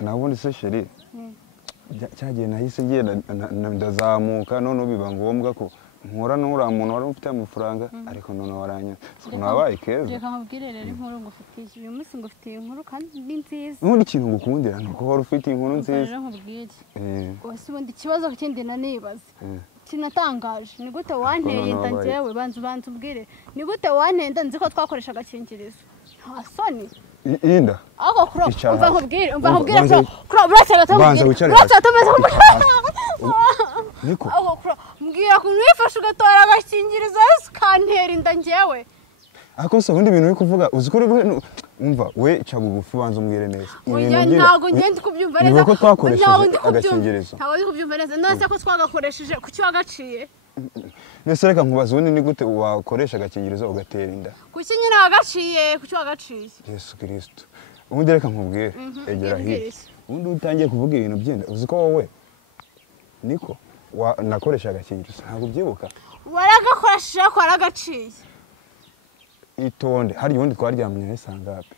nabundi se sheri cyagiye nahise ngenda ndazamuka none biba ngombwa ko nkora n'uriya muntu wari ufite amafaranga ariko none waranya nabaye keza reka nkubwire rero inkuru ngufitiye uyu munsi ngufitiye inkuru kandi ni nziza n'ubundi kintu ngukundira ni uko wari ufite inkuru nziza rero nkubwire wese ubundi ikibazo kindi nanibaza kinatangaje ni gute wanteye inda njyewe banza ubwire ni gute wanteye inda nzi ko twakoresha agakingirizo nta soni inda aho umva nkubwire ko buracyagatamubwire niko mbwira ukuntu wifashe ugatora agakingirizo ukantera inda njyewe ako se ubundi ibintu uri kuvuga uzi ko umva we ca bugufi banza umbwire neza ntabwo ngenda kubyumva neza ko twakoresheje agakingirizo ntabwo ndi kubyumva neza none se ko twagakoresheje ku cyo wagaciye mbese reka nkubaza ubundi ni gute wakoresha agakingirizo ugatera inda kuki nyine wagaciye ku cyo wagaciye Yesu Kristo ubundi reka nkubwire egera hirya ubundi utangiye kuvuga ibintu byenda uzi ko wowe niko nakoresha agakingirizo ntabwo ubyibuka waragakoresheje ko waragaciye itonde hari ubundi twaryamanye sangape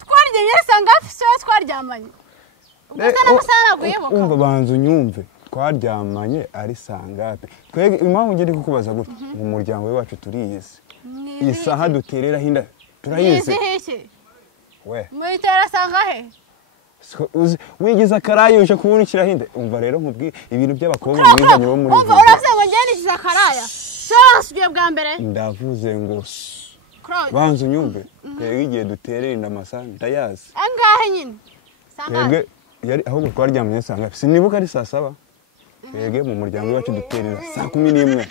twaryamanye sangape se twaryamanye ubwo n'amasaha naguyebuka umva banza unyumve twaryamanye ari sangape twege impamvu ngiye kukubaza gute mu muryango wacu turiyizi isaha duterera hinda turayizi we mwitera sangahe wigize akarayusha kubunukira hinde umva rero nkubwi ibintu by'abakobwa mwizanye bo muri umva urafite ngo ngende ikiza akaraya shasubiye bwa mbere ndavuze ngo banza unyumve twebwe igihe duterera inda amasaha ndayazi angahe nyine twebwe yari ahubwo twaryamanye sangape sinibuka ari saa 7 twebwe mu muryango wacu duterera saa 11